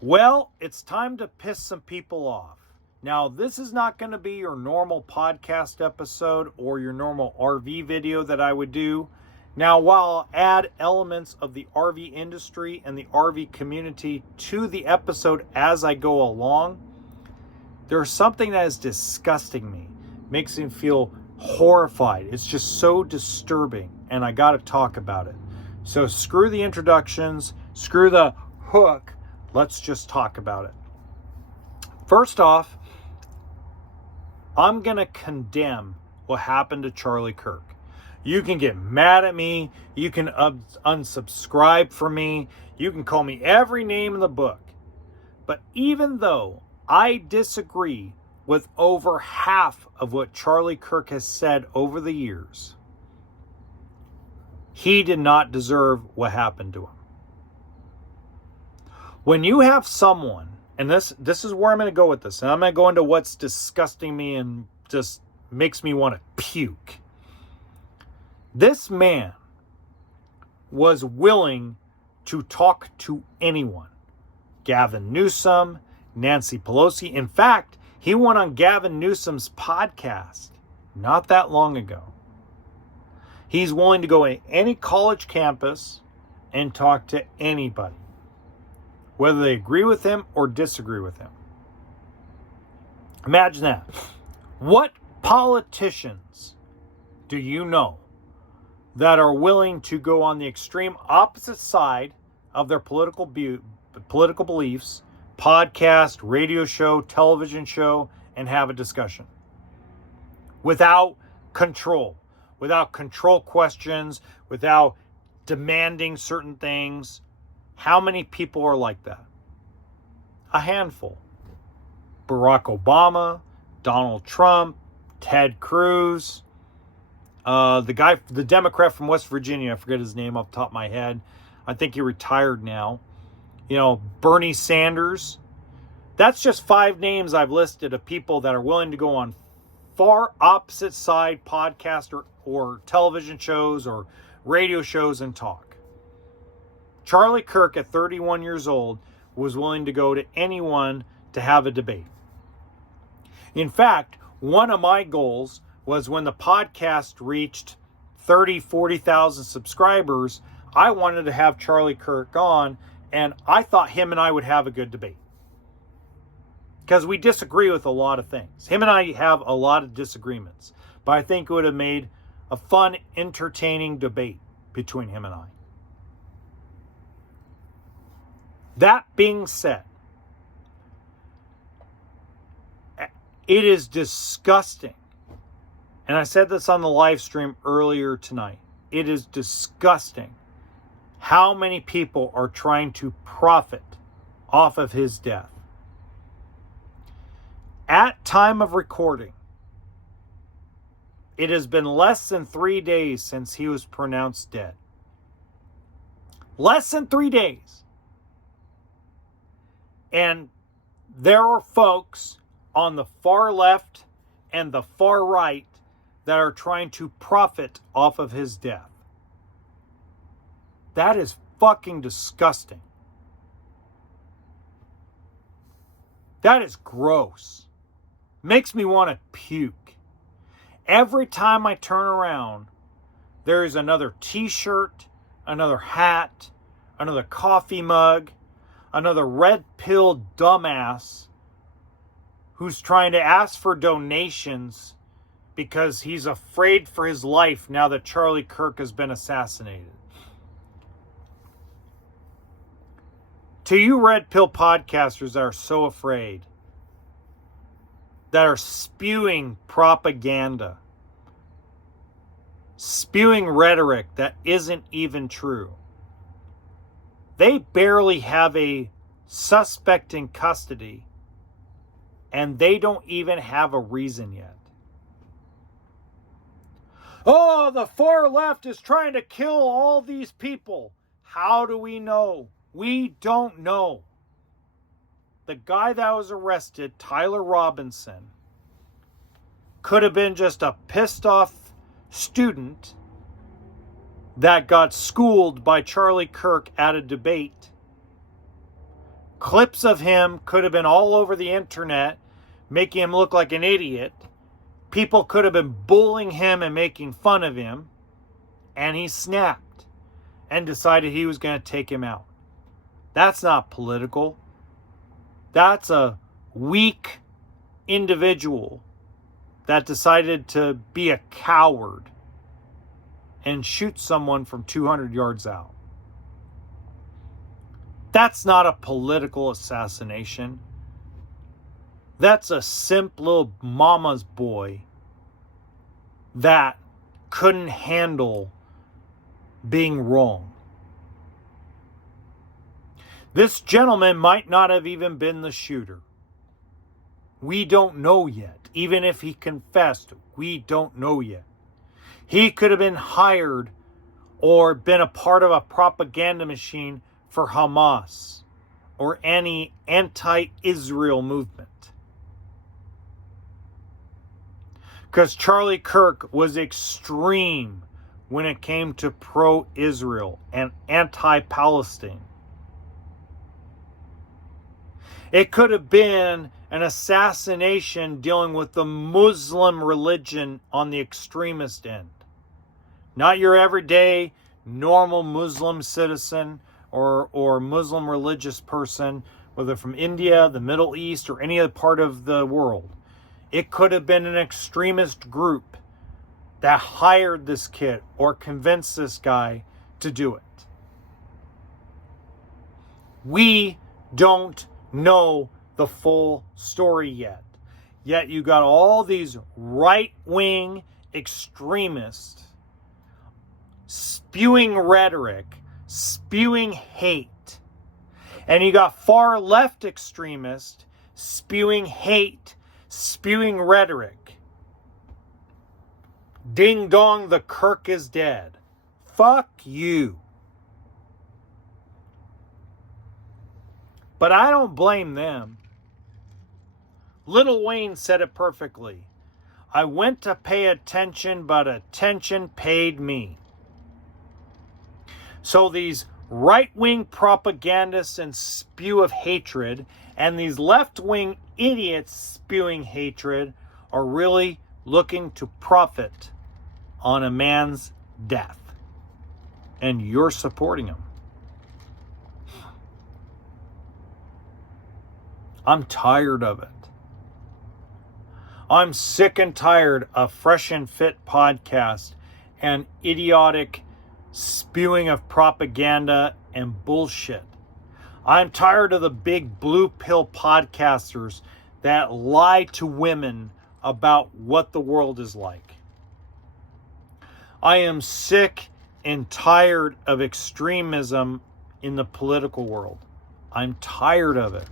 Well, it's time to piss some people off. Now, this is not going to be your normal podcast episode or your normal RV video that I would do. Now, while I'll add elements of the RV industry and the RV community to the episode as I go along, there's something that is disgusting me, makes me feel horrified. It's just so disturbing, and I got to talk about it. So screw the introductions, screw the hook. Let's just talk about it. First off, I'm going to condemn what happened to Charlie Kirk. You can get mad at me. You can unsubscribe from me. You can call me every name in the book. But even though I disagree with over half of what Charlie Kirk has said over the years, he did not deserve what happened to him. When you have someone, and this is where I'm going to go with this, and I'm going to go into what's disgusting me and just makes me want to puke. This man was willing to talk to anyone. Gavin Newsom, Nancy Pelosi. In fact, he went on Gavin Newsom's podcast not that long ago. He's willing to go to any college campus and talk to anybody, whether they agree with him or disagree with him. Imagine that. What politicians do you know that are willing to go on the extreme opposite side of their political beliefs, podcast, radio show, television show, and have a discussion without control questions, without demanding certain things? How many people are like that? A handful. Barack Obama, Donald Trump, Ted Cruz, the Democrat from West Virginia, I forget his name off the top of my head. I think he retired now. Bernie Sanders. That's just 5 names I've listed of people that are willing to go on far opposite side podcast or television shows or radio shows and talk. Charlie Kirk, at 31 years old, was willing to go to anyone to have a debate. In fact, one of my goals was when the podcast reached 30, 40,000 subscribers, I wanted to have Charlie Kirk on, and I thought him and I would have a good debate. Because we disagree with a lot of things. Him and I have a lot of disagreements. But I think it would have made a fun, entertaining debate between him and I. That being said, it is disgusting. And I said this on the live stream earlier tonight. It is disgusting how many people are trying to profit off of his death. At time of recording, it has been less than 3 days since he was pronounced dead. Less than 3 days. And there are folks on the far left and the far right that are trying to profit off of his death. That is fucking disgusting. That is gross. Makes me want to puke. Every time I turn around, there is another t-shirt, another hat, another coffee mug, another red pill dumbass who's trying to ask for donations because he's afraid for his life now that Charlie Kirk has been assassinated. To you red pill podcasters that are so afraid, that are spewing propaganda, spewing rhetoric that isn't even true. They barely have a suspect in custody, and they don't even have a reason yet. Oh, the far left is trying to kill all these people. How do we know? We don't know. The guy that was arrested, Tyler Robinson, could have been just a pissed off student that got schooled by Charlie Kirk at a debate, Clips of him could have been all over the internet, making him look like an idiot. People could have been bullying him and making fun of him. And he snapped and decided he was going to take him out. That's not political. That's a weak individual that decided to be a coward and shoot someone from 200 yards out. That's not a political assassination. That's a simp little mama's boy that couldn't handle being wrong. This gentleman might not have even been the shooter. We don't know yet. Even if he confessed, we don't know yet. He could have been hired or been a part of a propaganda machine for Hamas or any anti-Israel movement. Because Charlie Kirk was extreme when it came to pro-Israel and anti-Palestine. It could have been an assassination dealing with the Muslim religion on the extremist end. Not your everyday, normal Muslim citizen or Muslim religious person, whether from India, the Middle East, or any other part of the world. It could have been an extremist group that hired this kid or convinced this guy to do it. We don't know the full story yet. Yet you got all these right-wing extremists spewing rhetoric, spewing hate. And you got far-left extremists spewing hate, spewing rhetoric. Ding dong, the Kirk is dead. Fuck you. But I don't blame them. Lil Wayne said it perfectly. I went to pay attention, but attention paid me. So these right-wing propagandists and spew of hatred, and these left-wing idiots spewing hatred, are really looking to profit on a man's death. And you're supporting him. I'm tired of it. I'm sick and tired of Fresh and Fit podcast and idiotic spewing of propaganda and bullshit. I'm tired of the big blue pill podcasters that lie to women about what the world is like. I am sick and tired of extremism in the political world. I'm tired of it.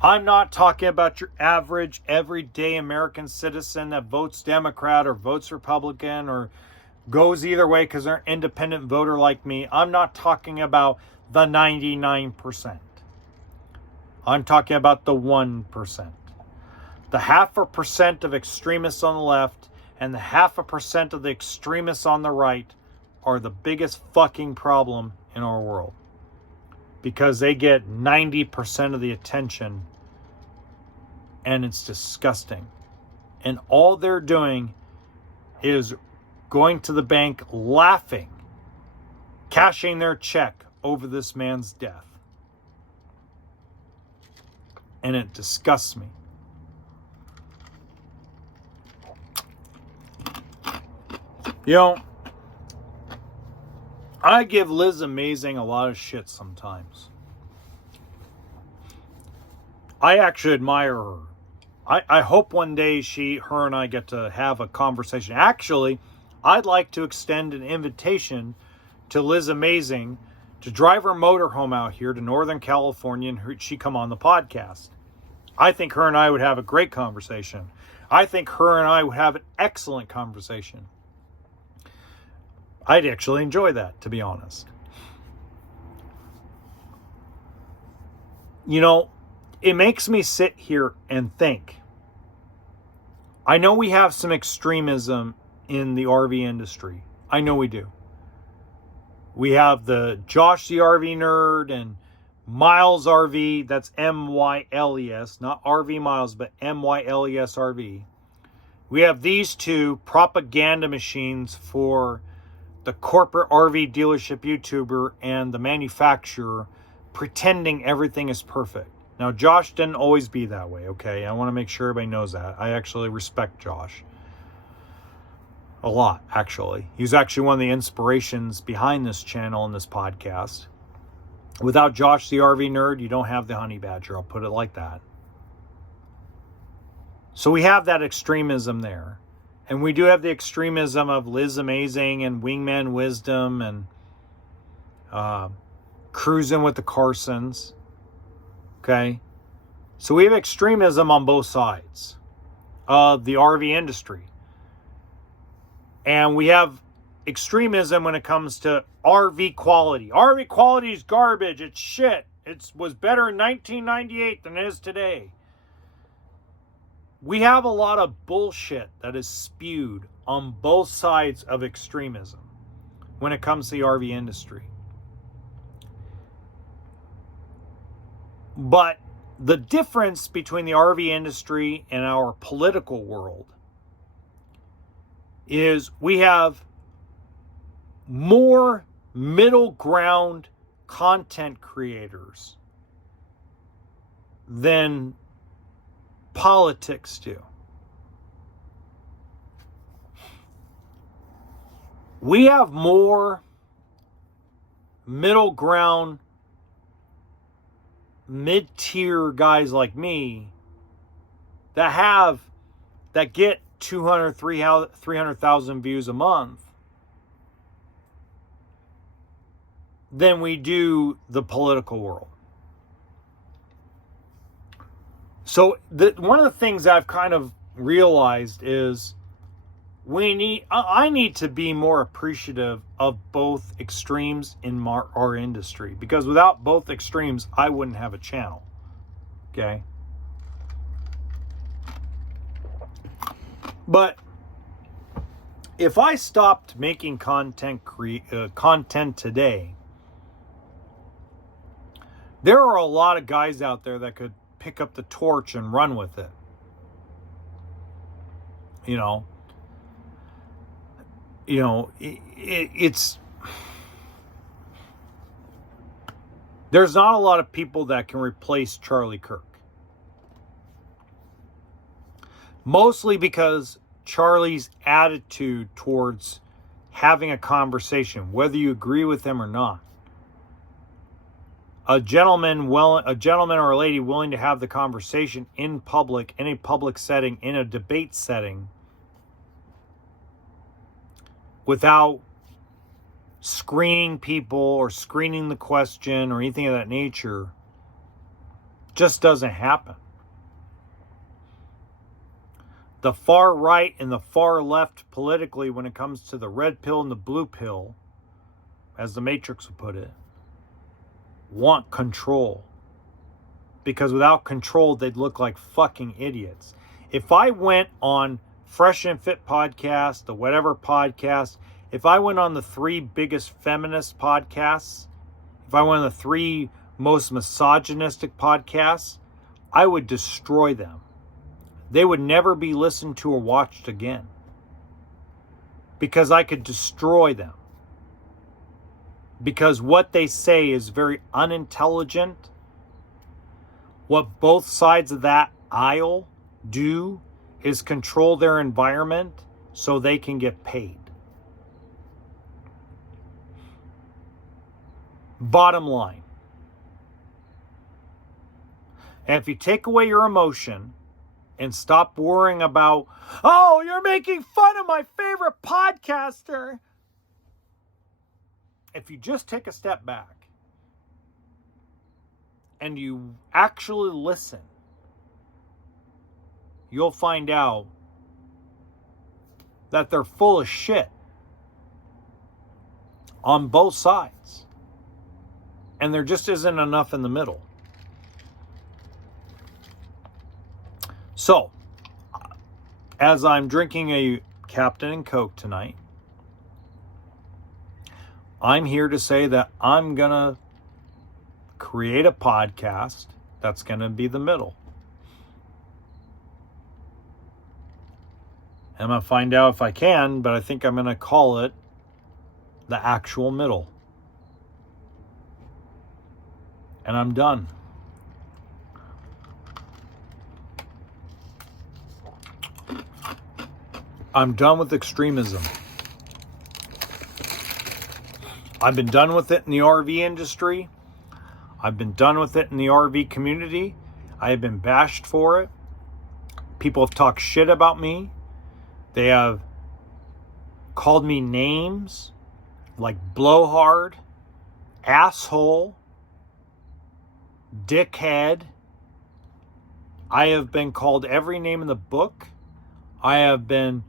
I'm not talking about your average, everyday American citizen that votes Democrat or votes Republican or goes either way because they're an independent voter like me. I'm not talking about the 99%. I'm talking about the 1%. The 0.5% of extremists on the left and the 0.5% of the extremists on the right are the biggest fucking problem in our world. Because they get 90% of the attention, and it's disgusting. And all they're doing is going to the bank laughing, cashing their check over this man's death. And it disgusts me. You know, I give Liz Amazing a lot of shit sometimes. I actually admire her. I hope one day her and I get to have a conversation. Actually, I'd like to extend an invitation to Liz Amazing to drive her motorhome out here to Northern California and she come on the podcast. I think her and I would have a great conversation. I think her and I would have an excellent conversation. I'd actually enjoy that, to be honest. You know, it makes me sit here and think. I know we have some extremism in the RV industry. I know we do. We have the Josh the RV Nerd and Miles RV. That's MYLES, not RV Miles, but MYLES RV. We have these two propaganda machines for the corporate RV dealership YouTuber and the manufacturer, pretending everything is perfect. Now, Josh didn't always be that way, okay? I want to make sure everybody knows that. I actually respect Josh a lot, actually. He's actually one of the inspirations behind this channel and this podcast. Without Josh the RV Nerd, you don't have the Honey Badger. I'll put it like that. So we have that extremism there. And we do have the extremism of Liz Amazing and Wingman Wisdom and Cruising with the Carsons. Okay? So we have extremism on both sides of the RV industry. And we have extremism when it comes to RV quality. RV quality is garbage. It's shit. It was better in 1998 than it is today. We have a lot of bullshit that is spewed on both sides of extremism when it comes to the RV industry. But the difference between the RV industry and our political world is we have more middle ground content creators than politics do. We have more middle ground, mid-tier guys like me that get 200, 300,000 views a month than we do the political world. So one of the things I've kind of realized is I need to be more appreciative of both extremes in our industry, because without both extremes, I wouldn't have a channel. Okay? But if I stopped making content today, there are a lot of guys out there that could pick up the torch and run with it. It's there's not a lot of people that can replace Charlie Kirk. Mostly because Charlie's attitude towards having a conversation, whether you agree with him or not. A gentleman or a lady willing to have the conversation in public, in a public setting, in a debate setting, without screening people or screening the question or anything of that nature, just doesn't happen. The far right and the far left politically, when it comes to the red pill and the blue pill, as the Matrix would put it, want control. Because without control, they'd look like fucking idiots. If I went on Fresh and Fit podcast, the whatever podcast, if I went on the 3 biggest feminist podcasts, if I went on the 3 most misogynistic podcasts, I would destroy them. They would never be listened to or watched again. Because I could destroy them. Because what they say is very unintelligent. What both sides of that aisle do is control their environment so they can get paid. Bottom line. And if you take away your emotion and stop worrying about, oh, you're making fun of my favorite podcaster. If you just take a step back and you actually listen, you'll find out that they're full of shit on both sides. And there just isn't enough in the middle. So, as I'm drinking a Captain and Coke tonight, I'm here to say that I'm going to create a podcast that's going to be the middle. I'm going to find out if I can, but I think I'm going to call it the actual middle. And I'm done. I'm done with extremism. I've been done with it in the RV industry. I've been done with it in the RV community. I have been bashed for it. People have talked shit about me. They have called me names like blowhard, asshole, dickhead. I have been called every name in the book. I have been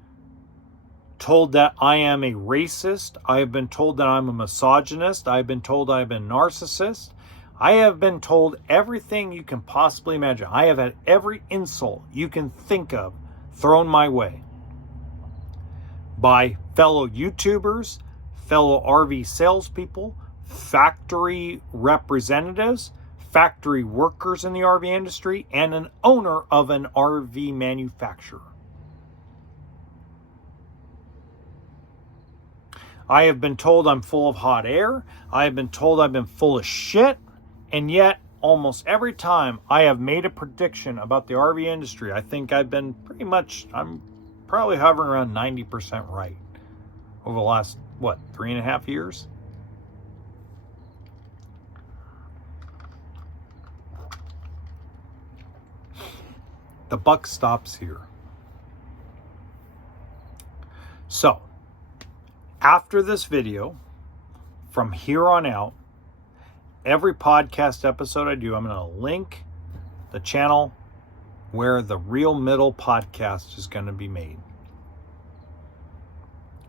told that I am a racist. I have been told that I'm a misogynist. I have been told I have been a narcissist. I have been told everything you can possibly imagine. I have had every insult you can think of thrown my way by fellow YouTubers, fellow RV salespeople, factory representatives, factory workers in the RV industry, and an owner of an RV manufacturer. I have been told I'm full of hot air. I have been told I've been full of shit. And yet, almost every time I have made a prediction about the RV industry, I think I've been I'm probably hovering around 90% right over the last, 3.5 years? The buck stops here. So, after this video, from here on out, every podcast episode I do, I'm going to link the channel where the Real Middle podcast is going to be made.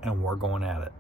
And we're going at it.